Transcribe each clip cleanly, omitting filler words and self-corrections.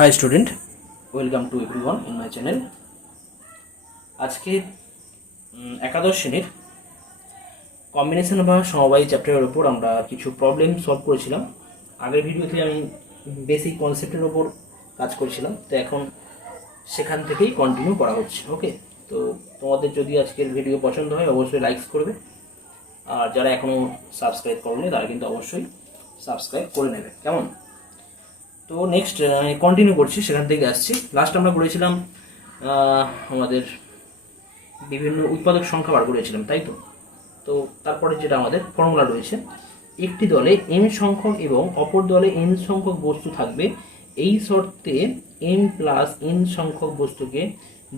High student, welcome to everyone in my channel. আজকে একাদশ শ্রেণীর কম্বিনেশন বা সমবায়ী চ্যাপ্টারের ওপর আমরা কিছু প্রবলেম সলভ করেছিলাম। আগের ভিডিওতে আমি বেসিক কনসেপ্টের ওপর কাজ করেছিলাম, তো এখন সেখান থেকেই কন্টিনিউ করা হচ্ছে। ওকে, তো তোমাদের যদি আজকের ভিডিও পছন্দ হয় অবশ্যই লাইকস করবে, আর যারা এখনও সাবস্ক্রাইব করেনি তারা কিন্তু অবশ্যই সাবস্ক্রাইব করে নেবে। কেমন? তো নেক্সট আমি কন্টিনিউ করছি, সেখান থেকে আসছি। লাস্ট আমরা করেছিলাম আমাদের বিভিন্ন উৎপাদক সংখ্যা বার করেছিলাম, তাই তো। তো তারপরে যেটা আমাদের ফর্মুলা রয়েছে, একটি দলে এম সংখ্যক এবং অপর দলে এন সংখ্যক বস্তু থাকবে, এই শর্তে এম প্লাস এন সংখ্যক বস্তুকে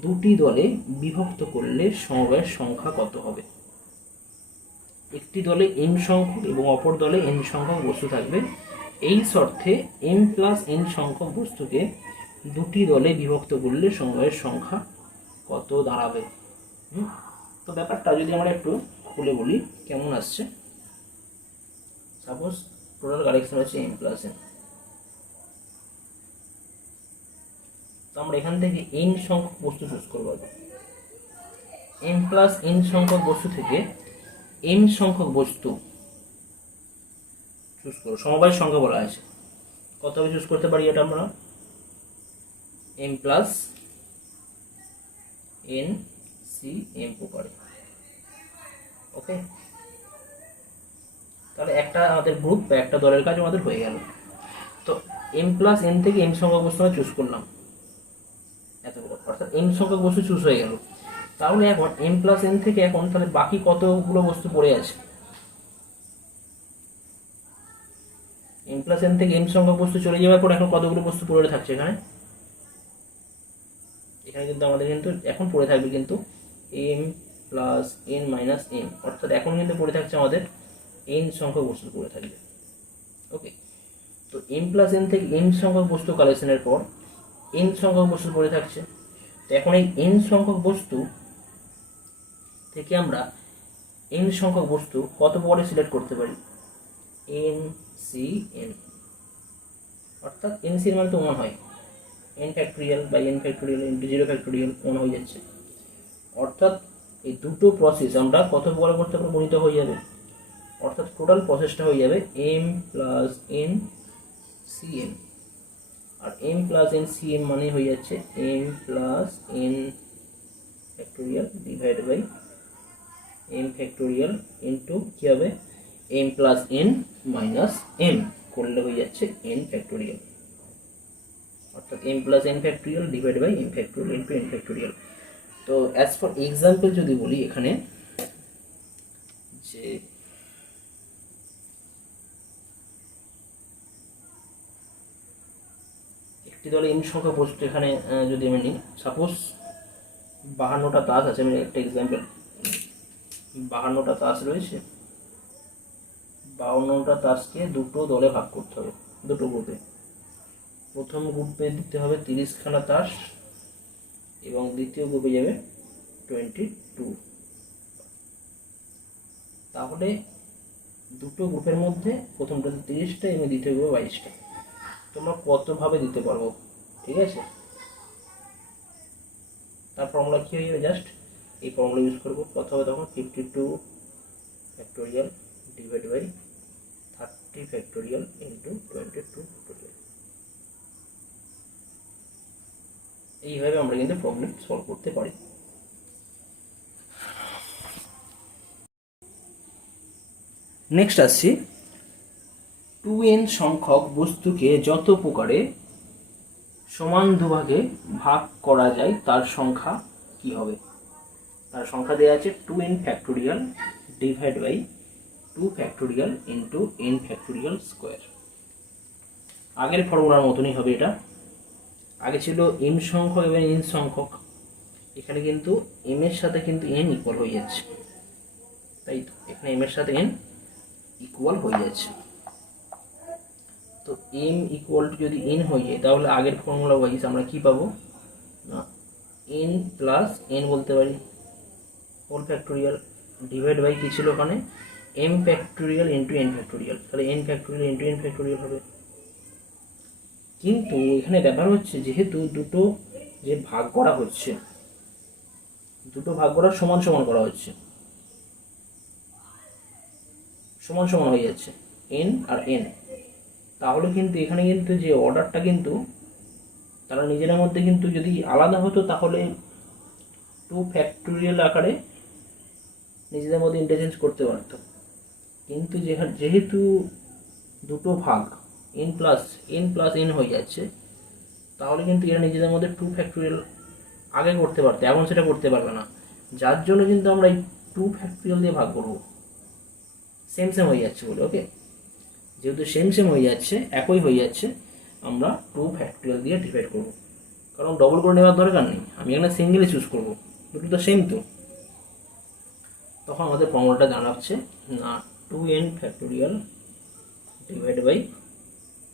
দুটি দলে বিভক্ত করলে সমবায়ের সংখ্যা কত হবে। একটি দলে এম সংখ্যক এবং অপর দলে এন সংখ্যক বস্তু থাকবে, এই শর্তে এম প্লাস এন সংখ্যক বস্তুকে দুটি দলে বিভক্ত করলে সমবায়ের সংখ্যা কত দাঁড়াবে। তো ব্যাপারটা যদি আমরা একটু খুলে বলি কেমন আসছে। সাপোজ টোটাল কালেকশন হচ্ছে এম প্লাস এন, তো আমরা এখান থেকে এন সংখ্যক বস্তু চুজ করবো। এম প্লাস এন সংখ্যক বস্তু থেকে এম সংখ্যক বস্তু চুজ করো। সমবায়ের সংখ্যা বলা আছে, কত হবে চুজ করতে পারি এটা আমরা, m plus N C m প্রকারে। ওকে, তাহলে একটা আমাদের গ্রুপ বা একটা দলের কাজ আমাদের হয়ে গেল। তো এম প্লাস এন থেকে এম সংখ্যক বস্তু আমরা চুজ করলাম, এতগুলো, অর্থাৎ এম সংখ্যক বস্তু চুজ হয়ে গেল। তাহলে এখন এম প্লাস এন থেকে এখন তাহলে বাকি কতগুলো বস্তু পড়ে আছে। এম প্লাস এন থেকে এম সংখ্যক বস্তু চলে যাওয়ার পর এখন কতগুলো বস্তু পড়ে থাকছে এখানে। এখানে কিন্তু আমাদের কিন্তু এখন পড়ে থাকবে কিন্তু m plus N minus m, অর্থাৎ এখন কিন্তু পড়ে থাকছে আমাদের এন সংখ্যক বস্তু পড়ে থাকবে। ওকে, তো এম প্লাস এন থেকে এন সংখ্যক বস্তু কালেকশনের পর এন সংখ্যক বস্তু পড়ে থাকছে। তো এখন এই এন সংখ্যক বস্তু থেকে আমরা এন সংখ্যক বস্তু কত পরে সিলেক্ট করতে পারি, এন সি এন, অর্থাৎ এন সি এর মানে তো 1 হয়, n factorial by n factorial into 0 factorial 1 হয়ে যাচ্ছে। অর্থাৎ এই দুটো প্রসেস আমরা কত বড় করতে পারবো, গণিত হয়ে যাবে। অর্থাৎ টোটাল প্রসেসটা হয়ে যাবে M plus N C M, আর M plus N C M মানে হয়ে যাচ্ছে M plus N factorial divide by M factorial into কী হবে, M plus N minus M করলে হয়ে যাচ্ছে এন ফ্যাক্টোরিয়াল, অর্থাৎ M plus N factorial divide by M factorial into N factorial. তো অ্যাজ ফর এক্সাম্পল যদি বলি এখানে যে একটি দলে এন সংখ্যা বস্তু এখানে যদি আমি নিই, সাপোজ 52টা তাস আছে, আমি একটা এক্সাম্পল, 52টা তাস রয়েছে, 52টা তাসকে দুটো দলে ভাগ করতে হবে, দুটো গ্রুপে। প্রথম গ্রুপে দিতে হবে 30খানা তাস এবং দ্বিতীয় গ্রুপে যাবে 22। তাহলে দুটো গ্রুপের মধ্যে প্রথমটাতে 30টা এবং দ্বিতীয় গ্রুপে 22টা। তোমরা কতভাবে দিতে পারবো, ঠিক আছে। তার ফর্মুলা কী হয়ে যাবে, জাস্ট এই ফর্মুলা ইউজ করবো। কত হবে তখন, 52 factorial divide by 30 factorial into 22 factorial. এইভাবে আমরা কিন্তু প্রবলেম সলভ করতে পারি। নেক্সট আসছি, 2n সংখ্যক বস্তুকে যত প্রকারে সমান দুভাগে ভাগ করা যায় তার সংখ্যা কি হবে। তার সংখ্যা দেওয়া আছে 2n factorial divide by 2 factorial into n factorial square. আগের ফর্মুলার মতনই হবে এটা। আগে ছিল m সংখ্যক এবং n সংখ্যক, এখানে কিন্তু m এর সাথে কিন্তু n ইকুয়াল হয়ে যাচ্ছে, তাই তো এখানে m এর সাথে n ইকুয়াল হয়ে যাচ্ছে। তো m ইকুয়াল টু যদি n হয়ে যায় তাহলে আগের ফর্মুলা ওয়াইজ আমরা কি পাবো না, n প্লাস n বলতে পারি হোল ফ্যাক্টোরিয়াল ডিভাইড বাই কী ছিল ওখানে, m factorial into n factorial, তাহলে n factorial into n factorial হবে। কিন্তু এখানে ব্যাপার হচ্ছে যেহেতু দুটো যে ভাগ করা হচ্ছে, দুটো ভাগ করা সমান সমান করা হচ্ছে, সমান সমান হয়ে যাচ্ছে এন আর এন, তাহলে কিন্তু এখানে কিন্তু যে অর্ডারটা কিন্তু তারা নিজেদের মধ্যে কিন্তু যদি আলাদা হতো তাহলে 2 ফ্যাক্টোরিয়াল আকারে নিজেদের মধ্যে ইন্টারচেঞ্জ করতে পারতো। কিন্তু যেহেতু দুটো ভাগ এন প্লাস এন হয়ে যাচ্ছে, তাহলে কিন্তু এরা নিজেদের মধ্যে 2 ফ্যাক্টোরিয়াল আগে করতে পারতো, এখন সেটা করতে পারবে না। যার জন্য কিন্তু আমরা এই 2 ফ্যাক্টোরিয়াল দিয়ে ভাগ করবো, সেম হয়ে যাচ্ছে বলে। ওকে, যেহেতু সেম হয়ে যাচ্ছে, একই হয়ে যাচ্ছে, আমরা 2 ফ্যাক্টোরিয়াল দিয়ে ডিভাইড করব, কারণ ডবল করে নেওয়ার দরকার নেই। আমি এখানে সিঙ্গেলে চুজ করব, দুটো তো সেম তো। তখন আমাদের ফর্মুলাটা জানাচ্ছে না 2n factorial divide by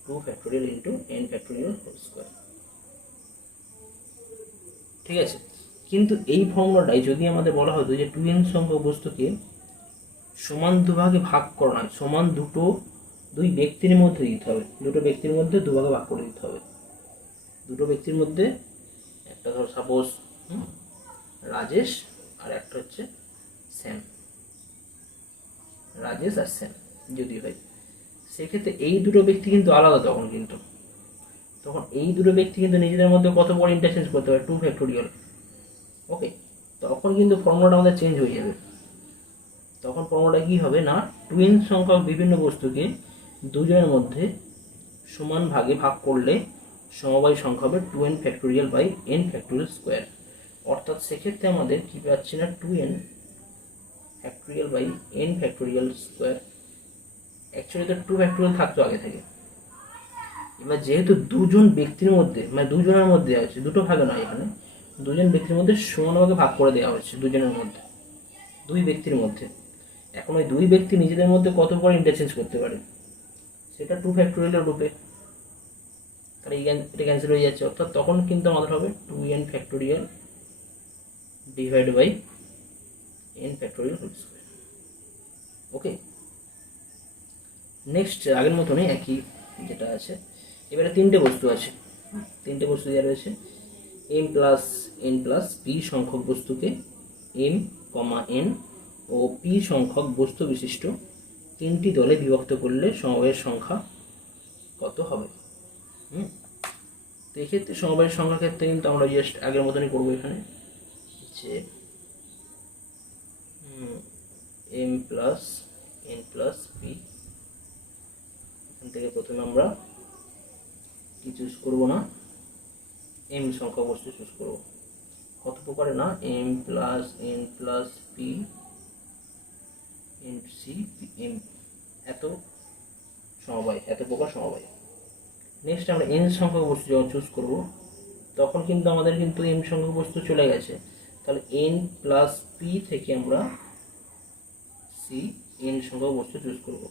2 factorial into n factorial whole square. ঠিক আছে, কিন্তু এই ফর্মুলাটাই যদি আমাদের বলা হতো যে 2n সংখ্যক বস্তুকে সমান দুভাগে ভাগ করা নয়, সমান দুই ব্যক্তির মধ্যে দিতে হবে, দুটো ব্যক্তির মধ্যে দুভাগে ভাগ করে দিতে হবে। দুটো ব্যক্তির মধ্যে, একটা ধর সাপোজ রাজেশ আর একটা হচ্ছে শ্যাম, রাজেশ আর শ্যাম যদি হয়, সেক্ষেত্রে এই দুটো ব্যক্তি কিন্তু আলাদা। তখন এই দুটো ব্যক্তি কিন্তু নিজেদের মধ্যে কত বড় ইন্টারচেঞ্জ করতে পারে, 2 ফ্যাক্টোরিয়াল। ওকে, তখন কিন্তু ফর্মুলাটা আমাদের চেঞ্জ হয়ে যাবে। তখন ফর্মুলাটা কী হবে না, 2n সংখ্যক বিভিন্ন বস্তুকে দুজনের মধ্যে সমান ভাগে ভাগ করলে সমবায় সংখ্যা হবে 2n factorial by n factorial square. অর্থাৎ সেক্ষেত্রে আমাদের কী পাচ্ছি না, 2n factorial by n factorial square. Actually তো 2 ফ্যাক্টোরিয়াল থাকতো আগে থেকে। এবার যেহেতু দুজন ব্যক্তির মধ্যে, মানে দুজনের মধ্যে আছে, দুটো ভাগে নয়, এখানে দুজন ব্যক্তির মধ্যে সমানভাবে ভাগ করে দেওয়া হচ্ছে, দুজনের মধ্যে, দুই ব্যক্তির মধ্যে। এখন ওই দুই ব্যক্তি নিজেদের মধ্যে কত বড় ইন্টারচেঞ্জ করতে পারে, সেটা 2 ফ্যাক্টোরিয়ালের রূপে, তাহলে এটা ক্যান্সেল হয়ে যাচ্ছে। অর্থাৎ তখন কিন্তু আমাদের হবে 2n factorial divide by n factorial whole square. Okay, next আগের মতনই একই যেটা আছে, এবারে তিনটে বস্তু আছে, তিনটে বস্তু দেওয়া রয়েছে। m plus n plus p সংখ্যক বস্তুকে m, n ও p সংখ্যক বস্তু বিশিষ্ট তিনটি দলে বিভক্ত করলে সমবায়ের সংখ্যা কত হবে। তো এক্ষেত্রে সমবায়ের সংখ্যার ক্ষেত্রে কিন্তু আমরা জাস্ট আগের মতনই করবো। এখানে যে m plus n plus p, এখান থেকে প্রথমে আমরা কি চুজ করবো না, m সংখ্যক বস্তু চুজ করবো। কত প্রকারে না, m plus n plus p c m, এত সমবায়, এত প্রকার সমবায়। নেক্সট আমরা n সংখ্যক বস্তু যখন চুজ করব, তখন কিন্তু আমাদের কিন্তু m সংখ্যক বস্তু চলে গেছে, তাহলে n প্লাস p থেকে আমরা c n সংখ্যক বস্তু চুজ করব।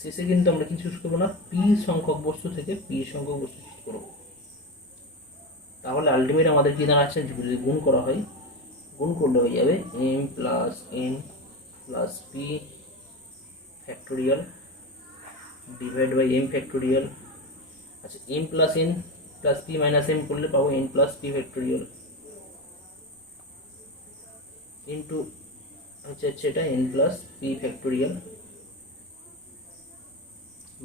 শেষে কিন্তু আমরা কি চুজ করবো না, p সংখ্যক বস্তু থেকে p সংখ্যক বস্তু চুজ করব। তাহলে আলটিমেট আমাদের কি দাঁড়াচ্ছে, যদি গুণ করা হয়, গুণ করলে হয়ে যাবে m plus n plus p factorial divide by m factorial. আচ্ছা, m plus n plus p minus m করলে পাবো n plus p factorial into হচ্ছে এটা n plus p factorial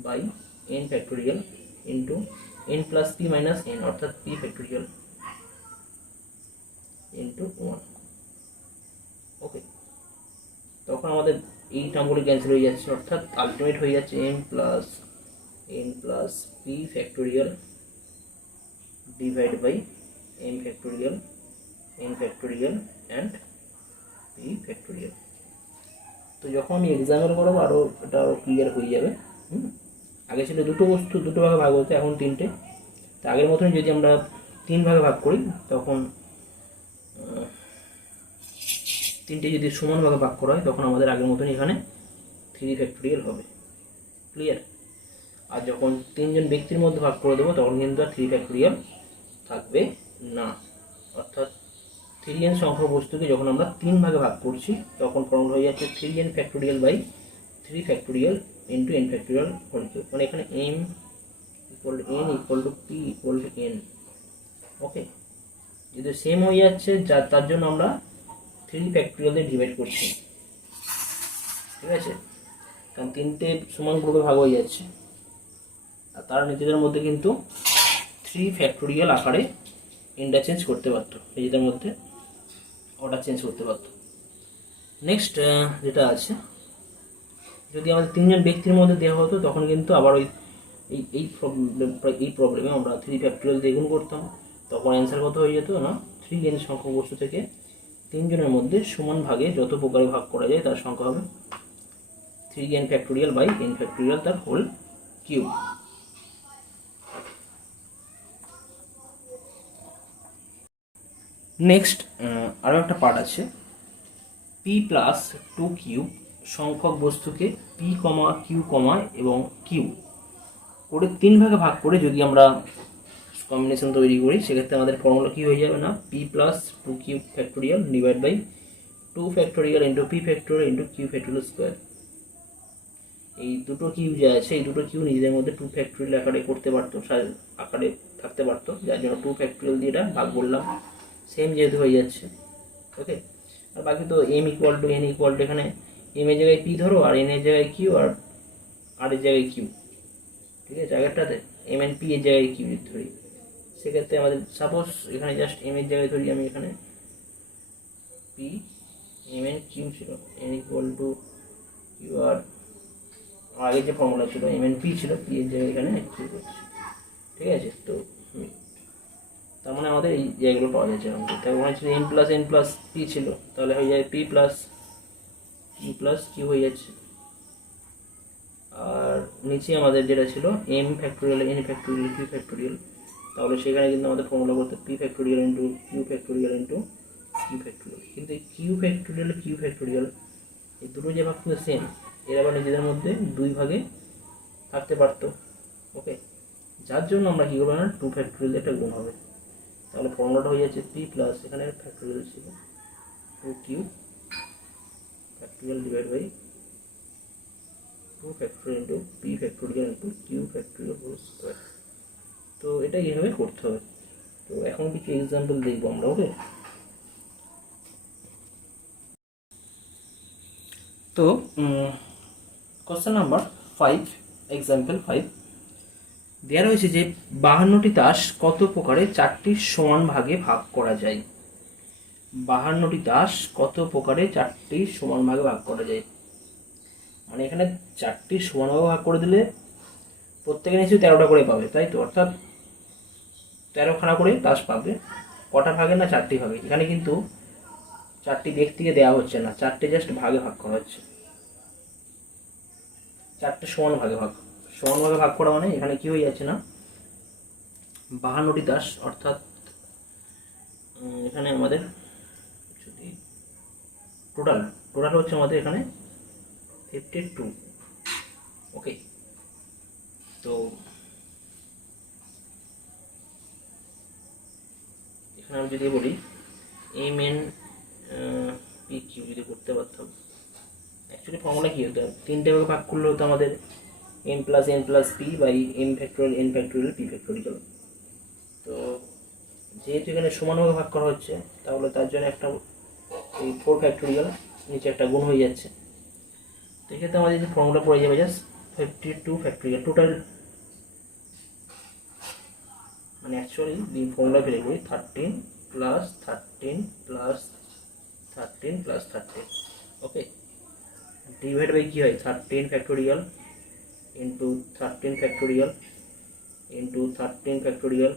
by n factorial into n plus p minus n, অর্থাৎ p factorial into 1। Okay, তখন আমাদের এই টার্মগুলি cancel হয়ে যাচ্ছে, অর্থাৎ আলটিমেট হয়ে যাচ্ছে m plus n plus p factorial divide by m factorial n factorial and p factorial. তো যখন আমি এক্সামের করাবো আরও এটা আরও ক্লিয়ার হয়ে যাবে। আগে ছিল দুটো বস্তু দুটো ভাগে ভাগ হতো, এখন তিনটে। তো আগের মতনই যদি আমরা 3 ভাগে ভাগ করি, তখন তিনটে যদি সমান ভাগে ভাগ করা হয়, তখন আমাদের আগের মতনই এখানে 3 ফ্যাক্টোরিয়াল হবে। ক্লিয়ার? আর যখন 3 জন ব্যক্তির মধ্যে ভাগ করে দেবো, তখন কিন্তু আর 3 ফ্যাক্টোরিয়াল থাকবে না। অর্থাৎ 3n সংখ্যক বস্তুকে যখন আমরা 3 ভাগে ভাগ করছি, তখন ফর্মুলা হয়ে যাচ্ছে 3n factorial by 3 factorial into n factorial whole cube. মানে এখানে m equal to N equal to P equal to N. Okay, যদি সেম হয়ে যাচ্ছে তার জন্য আমরা 3 ফ্যাক্টোরিয়াল দিয়ে ডিভাইড করছি, ঠিক আছে, কারণ 3টে সমান গ্রুপে ভাগ হয়ে যাচ্ছে আর তার নিজেদের মধ্যে কিন্তু 3 ফ্যাক্টোরিয়াল আকারে ইন্টারচেঞ্জ করতে পারতো, নিজেদের মধ্যে অর্ডার চেঞ্জ করতে পারতো। নেক্সট যেটা আছে, যদি আমাদের 3জন ব্যক্তির মধ্যে দেওয়া হতো তখন কিন্তু আবার ওই এই প্রবলেমে আমরা 3 ফ্যাক্টোরিয়াল দিয়ে গুণ করতাম, তখন অ্যান্সার কত হয়ে যেত না 3n সংখ্যক বস্তু থেকে 3 জনের মধ্যে সমান ভাগে যত প্রকারে ভাগ করা যায় তার সংখ্যা হবে 3n factorial by n factorial তার হোল কিউব। নেক্সট আরও একটা পার্ট আছে, p প্লাস 2 কিউব সংখ্যক বস্তুকে p কমা কিউ কমা এবং কিউ করে 3 ভাগে ভাগ করে যদি আমরা কম্বিনেশন তৈরি করি, সেক্ষেত্রে আমাদের ফর্মুলা কী হয়ে যাবে না p plus 2 cube factorial divide by 2 factorial into p factorial into q factorial square. এই দুটো কিউ যা আছে এই দুটো কিউ নিজেদের মধ্যে 2 ফ্যাক্টোরিয়াল আকারে করতে পারতো, আকারে থাকতে পারতো, যার জন্য 2 ফ্যাক্টোরিয়াল দিয়ে এটা ভাগ করলাম, সেম যেহেতু হয়ে যাচ্ছে। ওকে, আর বাকি তো m equal two n equal to এখানে m এর জায়গায় p ধরো আর n এর জায়গায় q আর r এর জায়গায় q, ঠিক আছে, আগেরটাতে m and p এর জায়গায় q ধরি, সেক্ষেত্রে আমাদের সাপোজ এখানে জাস্ট m এর জায়গায় ধরি আমি এখানে p m and q ছিল, n ইকুয়াল টু q আর আগের যে ফর্মুলা ছিল m and p ছিল, p এর জায়গায় এখানে q করছি, ঠিক আছে। তো তার মানে আমাদের এই জায়গাগুলো পাওয়া যাচ্ছে, তাই ওখানে ছিল n plus n plus p ছিল, তাহলে হয়ে যায় p plus q plus q হয়ে যাচ্ছে। আর নিচে আমাদের যেটা ছিল m factorial n factorial q factorial, তাহলে সেখানে কিন্তু আমাদের ফর্মুলা করতে p factorial into q factorial into q factorial, কিন্তু এই q ফ্যাক্টোরিয়াল এই দুটো যে ভাগ কিন্তু সেম, এর আবার নিজেদের মধ্যে 2 ভাগে থাকতে পারতো। ওকে, যার জন্য আমরা কী করবো না 2 ফ্যাক্টোরিয়াল একটা গুণ হবে, তাহলে ফর্মুলাটা হয়ে যাচ্ছে p প্লাস এখানে ফ্যাক্টোরিয়াল ছিল 2q factorial divide by 2 factorial into p factorial into q factorial whole square. তো এটা এইভাবে করতে হবে। তো এখন কিছু এক্সাম্পল দেখবো আমরা। ওকে, তো কোশ্চেন নাম্বার 5, এক্সাম্পল 5 দেওয়া রয়েছে যে 52টি তাস কত প্রকারে 4টি সমান ভাগে ভাগ করা যায়। 52টি তাস কত প্রকারে 4টি সমান ভাগে ভাগ করা যায়, মানে এখানে 4টি সমান ভাগে ভাগ করে দিলে প্রত্যেকে নিশ্চয়ই 13টা করে পাবে, তাই তো, অর্থাৎ 13খানা করে তাস পাবে। কটা ভাগে না 4টি ভাগে, এখানে কিন্তু 4টি ব্যক্তিকে দেওয়া হচ্ছে না, 4টি জাস্ট ভাগে ভাগ করা হচ্ছে, 4টে সমান ভাগে ভাগ করা, মানে এখানে কি হয়ে যাচ্ছে না 52টি তাস, অর্থাৎ এখানে আমাদের যদি টোটাল হচ্ছে আমাদের এখানে 52। ওকে, তো এখানে আমি যদি বলি m n p q যদি করতে পারতাম, অ্যাকচুয়ালি ফর্মুলা কী হতো, 3টে ভাগে ভাগ করলে হতো আমাদের m plus n plus p by m factorial n factorial p factorial. তো যেহেতু এখানে সমানভাবে ভাগ করা হচ্ছে, তাহলে তার জন্য একটা এই 4 ফ্যাক্টোরিয়াল নিচে একটা গুণ হয়ে যাচ্ছে। তো এক্ষেত্রে আমাদের যে ফর্মুলা পড়ে যাবে জাস্ট 52 ফ্যাক্টোরিয়াল টোটাল, মানে অ্যাকচুয়ালি ফর্মুলা ফেলে করি 13 plus 13 plus 13 plus 13। Okay, divide by কী হয় 13 factorial into 13 factorial into 13 factorial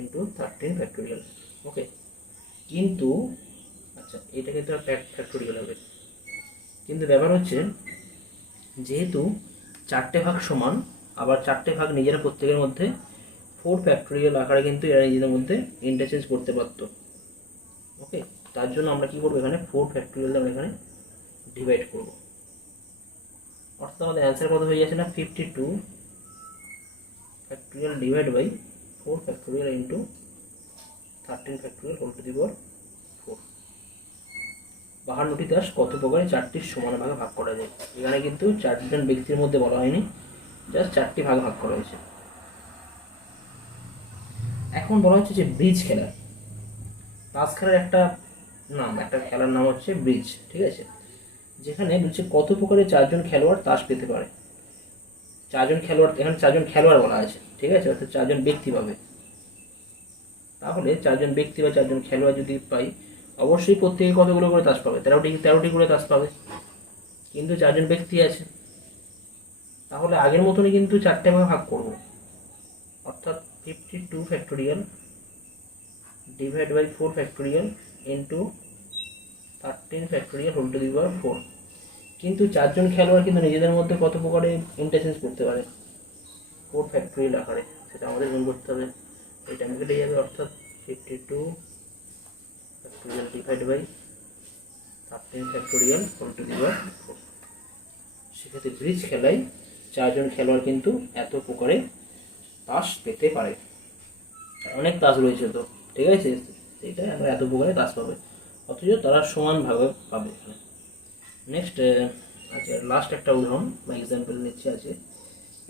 into 13 factorial. Okay, কিন্তু আচ্ছা এটা কিন্তু ফ্যাক্টোরিয়াল হবে, কিন্তু ব্যাপার হচ্ছে যেহেতু 4টে ভাগ সমান, আবার 4টে ভাগ নিজেরা প্রত্যেকের মধ্যে 4 ফ্যাক্টোরিয়াল আকারে কিন্তু এরা নিজেদের মধ্যে ইন্টারচেঞ্জ করতে পারতো। ওকে, তার জন্য আমরা কী করবো, এখানে 4 ফ্যাক্টোরিয়াল আমরা এখানে ডিভাইড করবো, অর্থাৎ আমাদের অ্যান্সার কত হয়ে যাচ্ছে না 52 factorial divide by 4 factorial into 13 factorial whole to the power 4। 52টি তাস কত প্রকারে 4টি সমান ভাগে ভাগ করা যায়, এখানে কিন্তু 4জন ব্যক্তির মধ্যে বলা হয়নি, জাস্ট 4টি ভাগে ভাগ করা হয়েছে। এখন বলা হচ্ছে যে ব্রিজ খেলা, তাস খেলার একটা খেলার নাম হচ্ছে ব্রিজ, ঠিক আছে, যেখানে বলছে কত প্রকারের 4জন খেলোয়াড় তাস পেতে পারে। 4জন খেলোয়াড়, এখানে 4জন খেলোয়াড় বলা আছে, ঠিক আছে, অর্থাৎ 4জন ব্যক্তি পাবে। তাহলে 4জন ব্যক্তি বা 4জন খেলোয়াড় যদি পাই, অবশ্যই প্রত্যেকে কতগুলো করে তাস পাবে, 13টি করে তাস পাবে। কিন্তু 4জন ব্যক্তি আছে, তাহলে আগের মতনই কিন্তু 4টে ভাগে ভাগ করবো, অর্থাৎ 52 factorial divide by 4 factorial into 13 factorial whole to the power 4। কিন্তু 4জন খেলোয়াড় কিন্তু নিজেদের মধ্যে কত প্রকারে ইন্টারচেঞ্জ করতে পারে, 4 ফ্যাক্টোরিয়াল আকারে, সেটা আমাদের গুণ করতে হবে। এটা আমি কেটে যাবে, অর্থাৎ 52 factorial divide by 13 factorial whole to the power 4। সেক্ষেত্রে ব্রিজ খেলায় 4জন খেলোয়াড় কিন্তু এত প্রকারে তাস পেতে পারে। অনেক তাস রয়েছে তো, ঠিক আছে, এটা আমরা এত প্রকারে তাস পাবে, অথচ তারা সমান ভাবে পাবে। নেক্সট, আচ্ছা, লাস্ট একটা উদাহরণ বা এক্সাম্পল নিচ্ছে আছে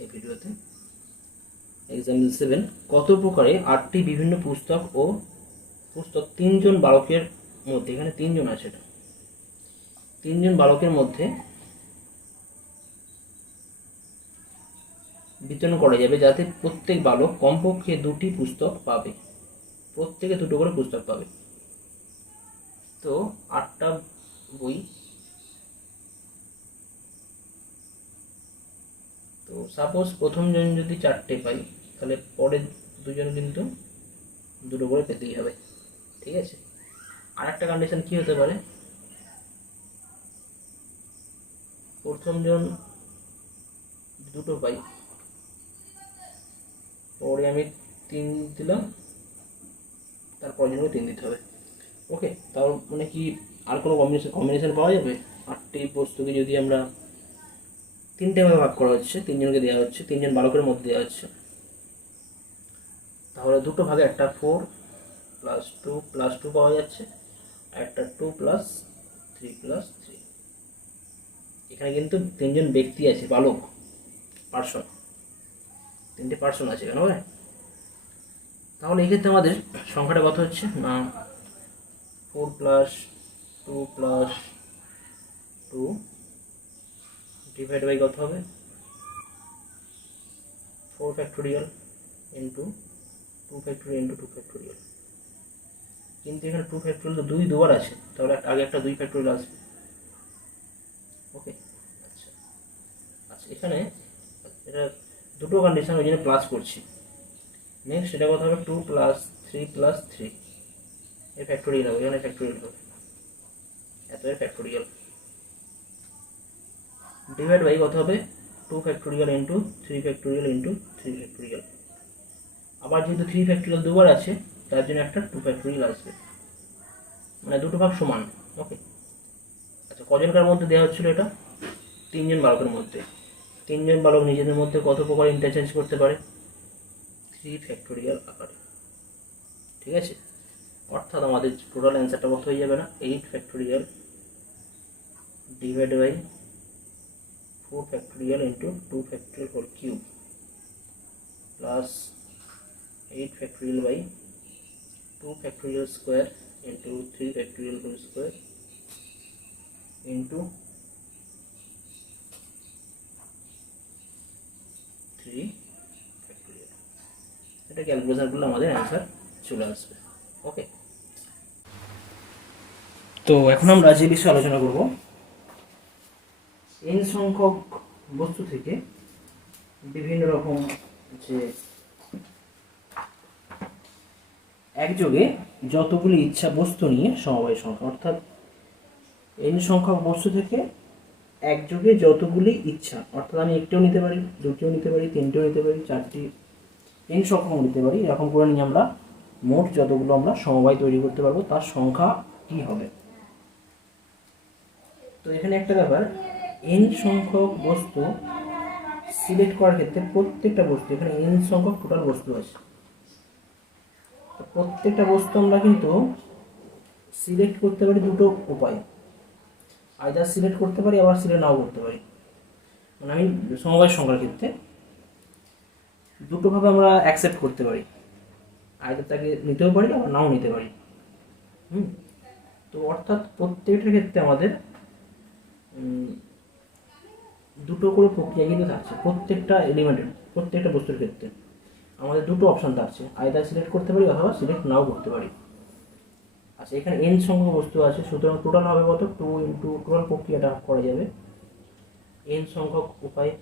এই ভিডিওতে। এক্সাম্পল 7, কত প্রকারে 8টি বিভিন্ন পুস্তক 3জন বালকের মধ্যে, এখানে 3জন আছে, এটা 3জন বালকের মধ্যে বিতরণ করা যাবে, যাতে প্রত্যেক বালক কমপক্ষে 2টি পুস্তক পাবে, প্রত্যেকে 2টো করে পুস্তক পাবে। তো 8টা বই, তো সাপোজ প্রথম জন যদি 4টে পাই, তাহলে পরের 2জন কিন্তু 2টো করে পেতেই হবে, ঠিক আছে। আর একটা কন্ডিশন কি হতে পারে, প্রথম জন 2টো পাই, পরে আমি 3 দিলাম, তারপর জন্য 3 দিতে হবে। ওকে, তার মানে কি আর কোনো কম্বিনেশন পাওয়া যাবে? 8টি বস্তুকে যদি আমরা 3টে ভাগে ভাগ করা হচ্ছে, 3জনকে দেওয়া হচ্ছে, 3জন বালকের মধ্যে দেওয়া হচ্ছে, তাহলে 2টো ভাগে একটা 4 + 2 পাওয়া যাচ্ছে, আর একটা 2 + 3 এখানে কিন্তু 3জন ব্যক্তি আছে, বালক, পার্সন, 3টে পার্সন আছে কেন ভাই? তাহলে এই ক্ষেত্রে আমাদের সংখ্যাটা কত হচ্ছে না, 4 + 2 + 2 ডিভাইড বাই কত হবে, 4 factorial into 2 factorial into 2 factorial. কিন্তু এখানে 2 ফ্যাক্টোরিয়াল তো 2 দুবার আছে, তাহলে আগে একটা 2 ফ্যাক্টোরিয়াল আসবে। ওকে, আচ্ছা আচ্ছা, এখানে এটা 2টো কন্ডিশন, ওই জন্য প্লাস করছি। নেক্সট এটা কত হবে, 2 + 3 + 3, এর ফ্যাক্টোরিয়াল হবে, এখানে ফ্যাক্টোরিয়াল হবে, এত এর ফ্যাক্টোরিয়াল ডিভাইড বাই কত হবে, 2 factorial into 3 factorial into 3 factorial. আবার যেহেতু 3 ফ্যাক্টোরিয়াল দুবার আছে, তার জন্য একটা 2 ফ্যাক্টোরিয়াল আসবে, মানে 2টো ভাগ সমান। ওকে, আচ্ছা, কজনকার মধ্যে দেওয়া হচ্ছিল এটা, 3জন বালকের মধ্যে। 3জন বালক নিজেদের মধ্যে কত প্রকার ইন্টারচেঞ্জ করতে পারে, 3 ফ্যাক্টোরিয়াল আকারে, ঠিক আছে। অর্থাৎ আমাদের টোটাল অ্যান্সারটা কত হয়ে যাবে না, 8 factorial divide by 4 factorial into 2 factorial whole cube plus 8 factorial by 2 factorial square into 3 factorial whole square into 3 factorial. এটা ক্যালকুলেশন করলে আমাদের অ্যান্সার চলে আসবে। ওকে, তো এখন আমরা যে বিষয়ে আলোচনা করব, n সংখ্যক বস্তু থেকে বিভিন্ন রকম যে একযোগে যতগুলি ইচ্ছা বস্তু নিয়ে সমবায় সংখ্যা, অর্থাৎ n সংখ্যক বস্তু থেকে একযোগে যতগুলি ইচ্ছা, অর্থাৎ আমি একটিও নিতে পারি, 2টিও নিতে পারি, 3টিও নিতে পারি, 4টি, n সংখ্যক নিতে পারি, এরকম করে নিয়ে আমরা মোট যতগুলো আমরা সমবায় তৈরি করতে পারবো তার সংখ্যা কি হবে। তো এখানে একটা ব্যাপার, n সংখ্যক বস্তু সিলেক্ট করার ক্ষেত্রে প্রত্যেকটা বস্তু, এখানে n সংখ্যক টোটাল বস্তু আছে, প্রত্যেকটা বস্তু আমরা কিন্তু সিলেক্ট করতে পারি 2টো উপায়, আইদার সিলেক্ট করতে পারি, আবার সিলেক্ট নাও করতে পারি। মানে আমি সমবায় সংখ্যার ক্ষেত্রে 2টো ভাবে আমরা অ্যাকসেপ্ট করতে পারি। আয়তার তাকে নিতেও পারি আবার নাও নিতে পারি। তো অর্থাৎ প্রত্যেকটার ক্ষেত্রে আমাদের দুটো করে প্রক্রিয়া কিন্তু থাকছে। প্রত্যেকটা এলিমেন্টের, প্রত্যেকটা বস্তুর ক্ষেত্রে আমাদের দুটো অপশান থাকছে, আয়দার সিলেক্ট করতে পারি অথবা সিলেক্ট নাও করতে পারি। আচ্ছা, এখানে এন সংখ্যক বস্তু আছে, সুতরাং টোটাল হবে কত? 2 ইন্টু টোটাল প্রক্রিয়াটা করা যাবে এন সংখ্যক উপায়,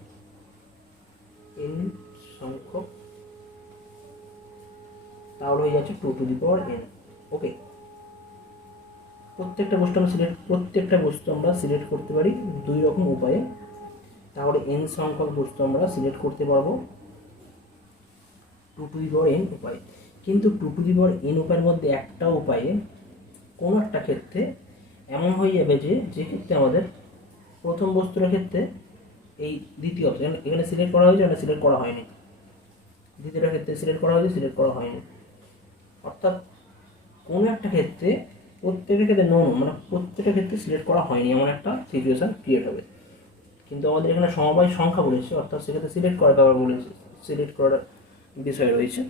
এন সংখ্যক, তাহলে হয়ে যাচ্ছে 2 টু দি পাওয়ার n। ওকে, প্রত্যেকটা বস্তু আমরা সিলেক্ট করতে পারি দুই রকম উপায়ে। তাহলে n সংখ্যক বস্তু আমরা সিলেক্ট করতে পারবো 2 টু দি পাওয়ার n উপায়। কিন্তু 2 টু দি পাওয়ার n উপায়ের মধ্যে একটা উপায়ে কোনো একটা ক্ষেত্রে এমন হয়ে যাবে যে ক্ষেত্রে আমাদের প্রথম বস্তুর ক্ষেত্রে এই দ্বিতীয় অপশন এখানে সিলেক্ট করা হয়েছে, এখানে সিলেক্ট করা হয়নি, দ্বিতীয়টার ক্ষেত্রে সিলেক্ট করা হয়েছে, সিলেক্ট করা হয়নি। অর্থাৎ কোনো একটা ক্ষেত্রে প্রত্যেকের ক্ষেত্রে মানে প্রত্যেকটা ক্ষেত্রে সিলেক্ট করা হয়নি, এমন একটা সিচুয়েশন ক্রিয়েট হবে। কিন্তু আমাদের এখানে সমবায় সংখ্যা বলেছে, অর্থাৎ সেক্ষেত্রে সিলেক্ট করার ব্যাপার বলেছে, সিলেক্ট করার বিষয় রয়েছে।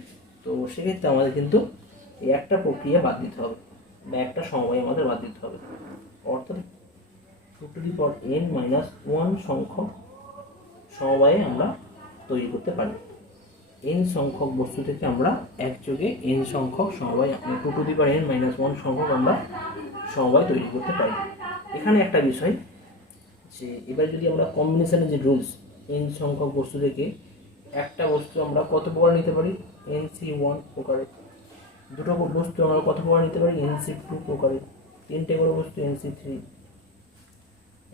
তো সেক্ষেত্রে আমাদের কিন্তু এই একটা প্রক্রিয়া বাদ দিতে হবে বা একটা সমবায় আমাদের বাদ দিতে হবে। অর্থাৎ 2 two the power n minus 1 সংখ্যক সমবায়ে আমরা তৈরি করতে পারি। n সংখ্যক বস্তু থেকে আমরা একযোগে n সংখ্যক সমবায় 2 two the power n minus 1 সংখ্যক আমরা সমবায় তৈরি করতে পারি। এখানে একটা বিষয় যে এবার যদি আমরা কম্বিনেশনের যে রুলস, n সংখ্যক বস্তু থেকে একটা বস্তু আমরা কত প্রকার নিতে পারি? nc1 প্রকারে। দুটো বস্তু আমরা কত প্রকার নিতে পারি? nc2 প্রকারে। তিনটে করে বস্তু nc3,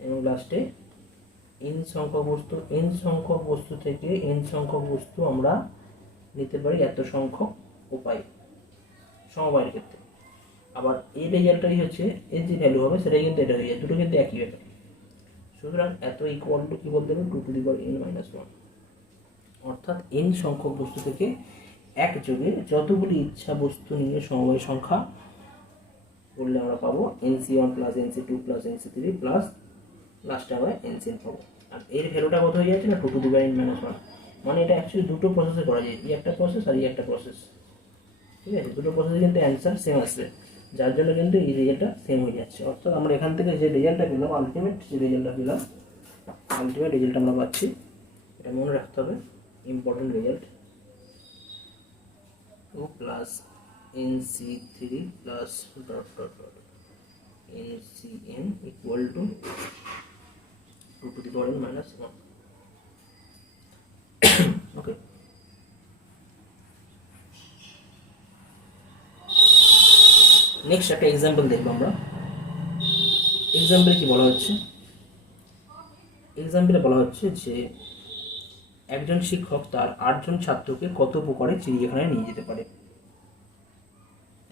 এবং লাস্টে n সংখ্যক বস্তু থেকে n সংখ্যক বস্তু আমরা নিতে পারি এত সংখ্যক উপায় সমবায়ের ক্ষেত্রে। আবার এই রেজাল্টটাই হচ্ছে এর যে ভ্যালু হবে সেটাই কিন্তু এটা হয়ে যায়, দুটো কিন্তু একই ব্যাপার। সুতরাং এত ইকুয়াল টু কি বলতে হবে? 2 two the power n minus 1। অর্থাৎ n সংখ্যক বস্তু থেকে একযোগে যতগুলি ইচ্ছা বস্তু নিয়ে সমবায় সংখ্যা করলে আমরা পাবো nc1 plus nc2 plus nc3 plus লাস্টে আমরা nc পাবো। আর এর ভ্যালুটা কত হয়ে যাচ্ছে না? 2 two the power n minus 1। মানে এটা অ্যাকচুয়ালি দুটো প্রসেসে করা যায়, এই একটা প্রসেস আর এই একটা প্রসেস। ঠিক আছে, দুটো প্রসেসে কিন্তু অ্যান্সার সেম আসছে, যার জন্য কিন্তু এই রেজাল্টটা সেম হয়ে যাচ্ছে। অর্থাৎ আমরা এখান থেকে যে রেজাল্টটা পেলাম, আলটিমেট যে রেজাল্টটা পেলাম, আলটিমেট রেজাল্ট আমরা পাচ্ছি, এটা মনে রাখতে হবে, important result 2 plus nc3 plus dot dot dot ncn equal to 2 two the power n minus 1। Okay, next একটা এক্সাম্পল দেখবো আমরা। এক্সাম্পলে কি বলা হচ্ছে? এক্সাম্পলে বলা হচ্ছে যে একজন শিক্ষক তার 8 জন ছাত্রকে কত প্রকারে চিড়িয়াখানায় নিয়ে যেতে পারে।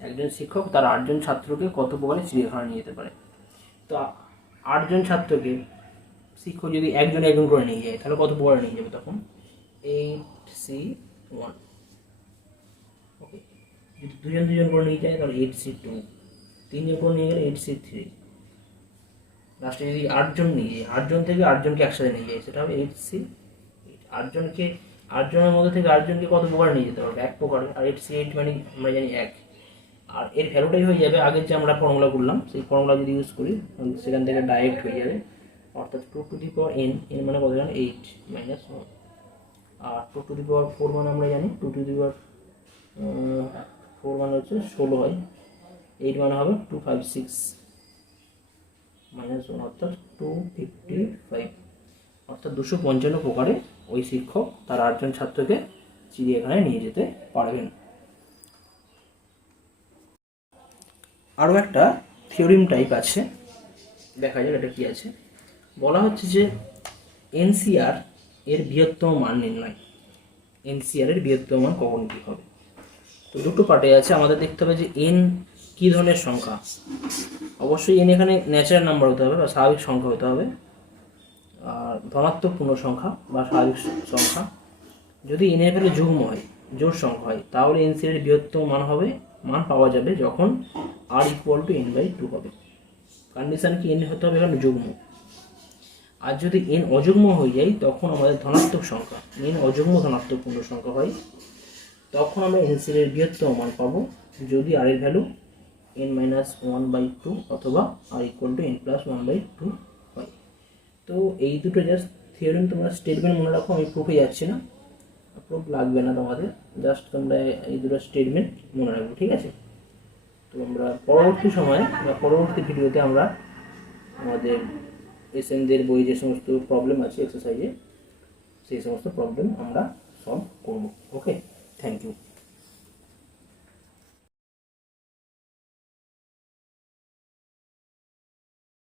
একজন শিক্ষক তার 8 জন ছাত্রকে কত প্রকারে চিড়িয়াখানায় নিয়ে যেতে পারে। তো 8 জন ছাত্রকে শিক্ষক যদি একজন করে নিয়ে যায়, তাহলে কত প্রকারে নিয়ে যাবে? তখন 8c1। ওকে, যদি দুজন করে নিয়ে যায় তাহলে 8c2, 3 জন করে নিয়ে গেলে 8c3, লাস্টে যদি 8 জন নিয়ে যায়, 8 জন থেকে 8 জনকে একসাথে নিয়ে যায়, সেটা হবে 8c8। 8 জনের মধ্যে থেকে 8 জনকে কত প্রকার নিয়ে যেতে পারবে? এক প্রকারে। আর 8c8 মানে আমরা জানি 1। আর এর ভ্যালুটাই হয়ে যাবে আগের যে আমরা ফর্মুলা করলাম, সেই ফর্মুলা যদি ইউজ করি সেখান থেকে ডাইরেক্ট হয়ে যাবে। অর্থাৎ 2 টু দি পাওয়ার n, মানে কত জানি? 8 minus 1। R 2 two the power 4 মানে আমরা জানি 2 টু দি পাওয়ার 4 মানে হচ্ছে 16 হয়, 8 মানে হবে 256 মাইনাস 1, অর্থাৎ 255। অর্থাৎ 255 প্রকারে ওই শিক্ষক তার 8 জন ছাত্রকে চিড়িয়াখানায় নিয়ে যেতে পারবেন। আরও একটা থিওরিম টাইপ আছে, দেখা যাক এটা কি আছে। বলা হচ্ছে যে এনসিআর এর বৃহত্তম মান নির্ণয়। এনসিআর এর বৃহত্তম মান কখন কী হবে? তো দুটো পার্টে আছে, আমাদের দেখতে হবে যে এন কী ধরনের সংখ্যা। অবশ্যই এন এখানে ন্যাচারাল নাম্বার হতে হবে বা স্বাভাবিক সংখ্যা হতে হবে, আর ধনাত্মক পূর্ণ সংখ্যা বা স্বাভাবিক সংখ্যা। যদি এন এর ভ্যালু যুগ্ম হয়, জোড় সংখ্যা হয়, তাহলে এনসিআর এর বৃহত্তম মান পাওয়া যাবে যখন r ইকুয়াল টু n/2 হবে। কন্ডিশন কি? n হতে হবে এখানে যুগ্ম। আর যদি n অযুগ্ম হয়ে যায় তখন আমাদের ধনাত্মক সংখ্যা, n অযুগ্ম ধনাত্মক পূর্ণ সংখ্যা হয়, তখন আমরা এনসিএল এর বৃহত্তম মান পাবো যদি আর এর ভ্যালু n-1/2 অথবা r = n+1/2 হয়। তো এই দুটো জাস্ট থিওরেম, তোমরা স্টেটমেন্ট মনে রাখো, আমি প্রুফে যাচ্ছি না, প্রুফ লাগবে না তোমাদের, জাস্ট তোমরা এই দুটো স্টেটমেন্ট মনে রাখবে, ঠিক আছে। তো আমরা পরবর্তী সময়ে বা পরবর্তী ভিডিওতে আমরা আমাদের এসএনদের বই যে সমস্ত প্রবলেম আছে এক্সারসাইজে, সেই সমস্ত প্রবলেম আমরা সলভ করব। ওকে, থ্যাংক ইউ।